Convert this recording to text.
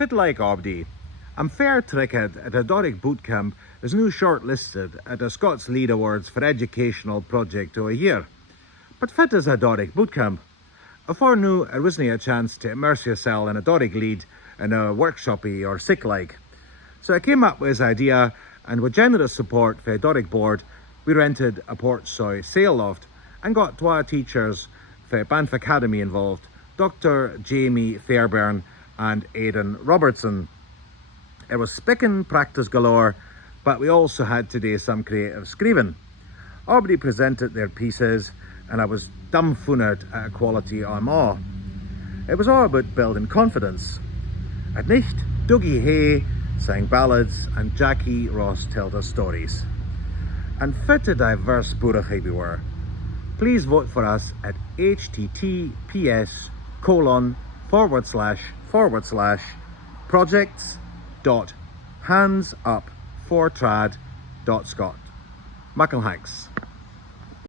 Fit like Obdi, I'm fair tricked at a Doric Bootcamp is new shortlisted at a Scots Lead Awards for Educational Project o' a Year. But fit as a Doric Bootcamp. Afore new, it wasn't a chance to immerse yourself in a Doric lead in a workshopy or sick like. So I came up with this idea, and with generous support for a Doric board, we rented a Portsoy sail loft and got twa teachers for Banff Academy involved, Dr. Jamie Fairbairn and Aidan Robertson. It was spickin' practice galore, but we also had to do some creative screeving. Everybody presented their pieces, and I was dumbfounded at a quality I'm awe. It was all about building confidence. At night, Dougie Hay sang ballads and Jackie Ross told us stories. And fit a diverse Bootcamp we were. Please vote for us at https://projects.handsupfortrad.scot. Muckle thanks.